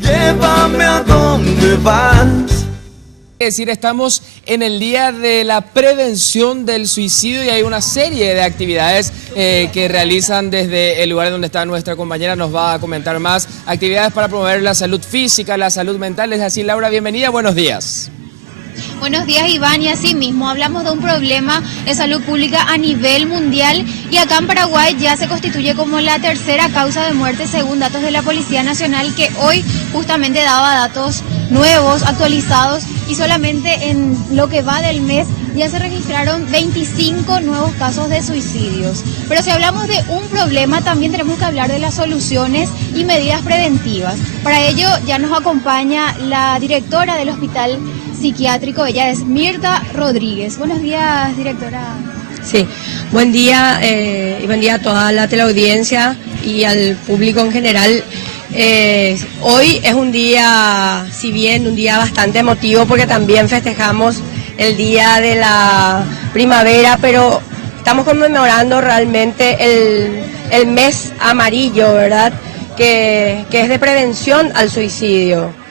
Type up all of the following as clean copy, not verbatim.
Llévame a donde vas. Es decir, estamos en el día de la prevención del suicidio y hay una serie de actividades que realizan desde el lugar donde está nuestra compañera. Nos va a comentar más actividades para promover la salud física, la salud mental. Es así, Laura, bienvenida, buenos días. Buenos días, Iván, y así mismo hablamos de un problema de salud pública a nivel mundial y acá en Paraguay ya se constituye como la tercera causa de muerte según datos de la Policía Nacional, que hoy justamente daba datos nuevos, actualizados, y solamente en lo que va del mes ya se registraron 25 nuevos casos de suicidios. Pero si hablamos de un problema, también tenemos que hablar de las soluciones y medidas preventivas. Para ello ya nos acompaña la directora del Hospital Psiquiátrico, ella es Mirta Rodríguez. Buenos días, directora. Sí, buen día y buen día a toda la teleaudiencia y al público en general. Hoy es un día, si bien un día bastante emotivo porque también festejamos el día de la primavera, pero estamos conmemorando realmente el mes amarillo, ¿verdad? Que es de prevención al suicidio.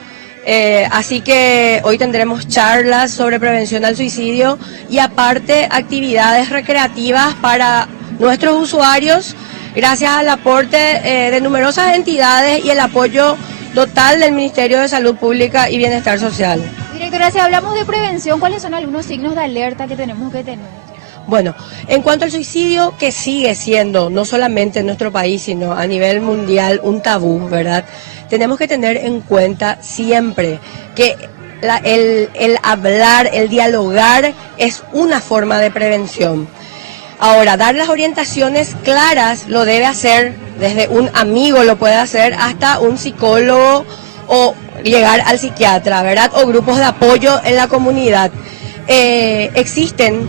Así que hoy tendremos charlas sobre prevención al suicidio y aparte actividades recreativas para nuestros usuarios gracias al aporte de numerosas entidades y el apoyo total del Ministerio de Salud Pública y Bienestar Social. Directora, si hablamos de prevención, ¿cuáles son algunos signos de alerta que tenemos que tener? Bueno, en cuanto al suicidio, que sigue siendo, no solamente en nuestro país, sino a nivel mundial, un tabú, ¿verdad? Tenemos que tener en cuenta siempre que el hablar, el dialogar es una forma de prevención. Ahora, dar las orientaciones claras lo debe hacer desde un amigo, lo puede hacer hasta un psicólogo o llegar al psiquiatra, ¿verdad? O grupos de apoyo en la comunidad. Existen,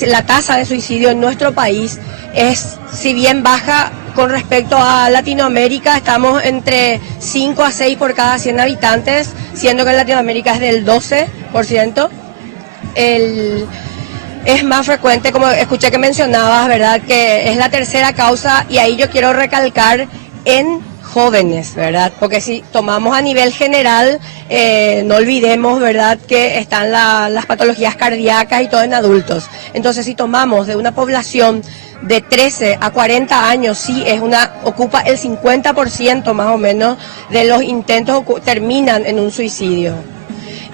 la tasa de suicidio en nuestro país es, si bien baja con respecto a Latinoamérica, estamos entre 5 a 6 por cada 100 habitantes, siendo que en Latinoamérica es del 12%. Es más frecuente, como escuché que mencionabas, ¿verdad?, que es la tercera causa, y ahí yo quiero recalcar en jóvenes, ¿verdad? Porque si tomamos a nivel general, no olvidemos, ¿verdad?, que están las patologías cardíacas y todo en adultos. Entonces, si tomamos de una población de 13 a 40 años, sí ocupa el 50% más o menos de los intentos terminan en un suicidio.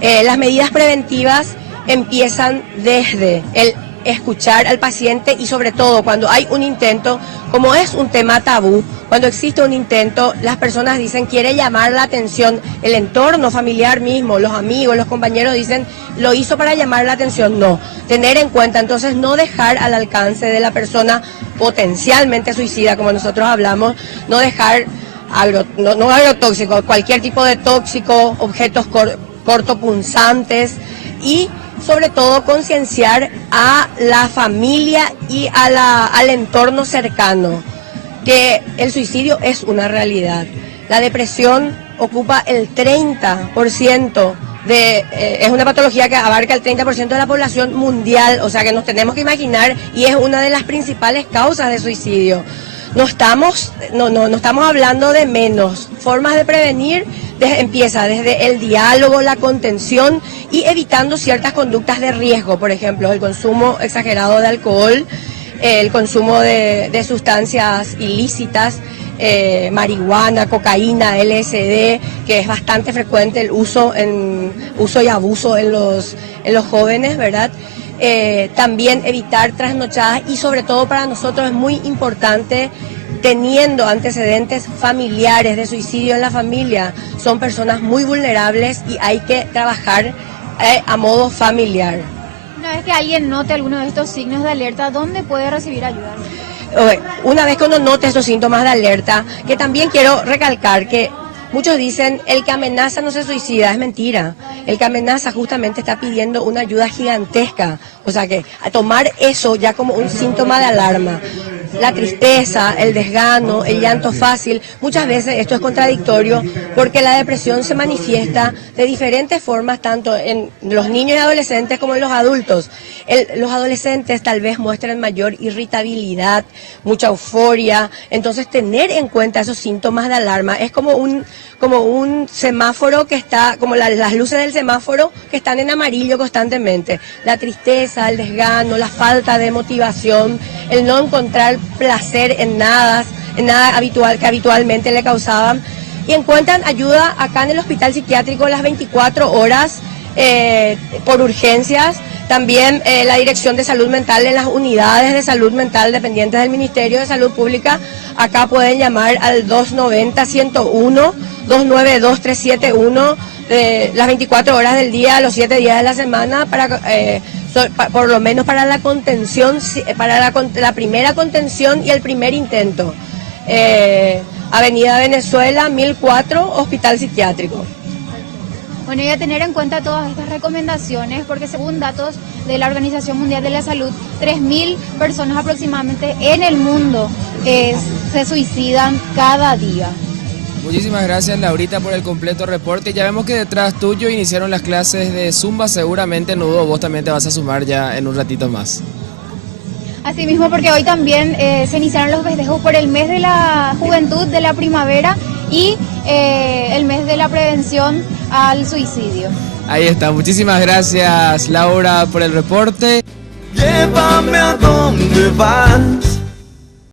Las medidas preventivas empiezan desde el escuchar al paciente y sobre todo cuando hay un intento, como es un tema tabú, cuando existe un intento, las personas dicen quiere llamar la atención, el entorno familiar mismo, los amigos, los compañeros dicen lo hizo para llamar la atención. No, tener en cuenta, entonces no dejar al alcance de la persona potencialmente suicida, como nosotros hablamos, no dejar no agrotóxico, cualquier tipo de tóxico, objetos cortopunzantes y sobre todo concienciar a la familia y al entorno cercano que el suicidio es una realidad. La depresión ocupa el 30%, es una patología que abarca el 30% de la población mundial, o sea que nos tenemos que imaginar, y es una de las principales causas de suicidio. No estamos hablando de menos. Formas de prevenir empieza desde el diálogo, la contención y evitando ciertas conductas de riesgo, por ejemplo, el consumo exagerado de alcohol, el consumo de sustancias ilícitas, marihuana, cocaína, LSD, que es bastante frecuente el uso y abuso en los jóvenes, ¿verdad? También evitar trasnochadas y sobre todo para nosotros es muy importante teniendo antecedentes familiares de suicidio en la familia. Son personas muy vulnerables y hay que trabajar a modo familiar. Una vez que alguien note alguno de estos signos de alerta, ¿dónde puede recibir ayuda? Una vez que uno note estos síntomas de alerta, que también quiero recalcar que muchos dicen, el que amenaza no se suicida, es mentira. El que amenaza justamente está pidiendo una ayuda gigantesca. O sea que a tomar eso ya como un síntoma de alarma. la tristeza, el desgano, el llanto fácil. Muchas veces esto es contradictorio porque la depresión se manifiesta de diferentes formas, tanto en los niños y adolescentes como en los adultos. Los adolescentes tal vez muestran mayor irritabilidad, mucha euforia, entonces tener en cuenta esos síntomas de alarma es como un semáforo que está, como las luces del semáforo que están en amarillo constantemente. La tristeza, el desgano, la falta de motivación, el no encontrar placer en nada habitual que habitualmente le causaban. Y encuentran ayuda acá en el hospital psiquiátrico las 24 horas por urgencias. También la Dirección de Salud Mental en las unidades de salud mental dependientes del Ministerio de Salud Pública. Acá pueden llamar al 290-101, 292-371, las 24 horas del día, los 7 días de la semana, para por lo menos para la contención, para la primera contención y el primer intento. Avenida Venezuela, 1004, Hospital Psiquiátrico. Bueno, y a tener en cuenta todas estas recomendaciones, porque según datos de la Organización Mundial de la Salud, 3.000 personas aproximadamente en el mundo se suicidan cada día. Muchísimas gracias, Laurita, por el completo reporte. Ya vemos que detrás tuyo iniciaron las clases de Zumba, seguramente Nudo, vos también te vas a sumar ya en un ratito más. Así mismo, porque hoy también se iniciaron los festejos por el mes de la juventud, de la primavera y el mes de la prevención al suicidio. Ahí está, muchísimas gracias, Laura, por el reporte. Llévame a donde vas.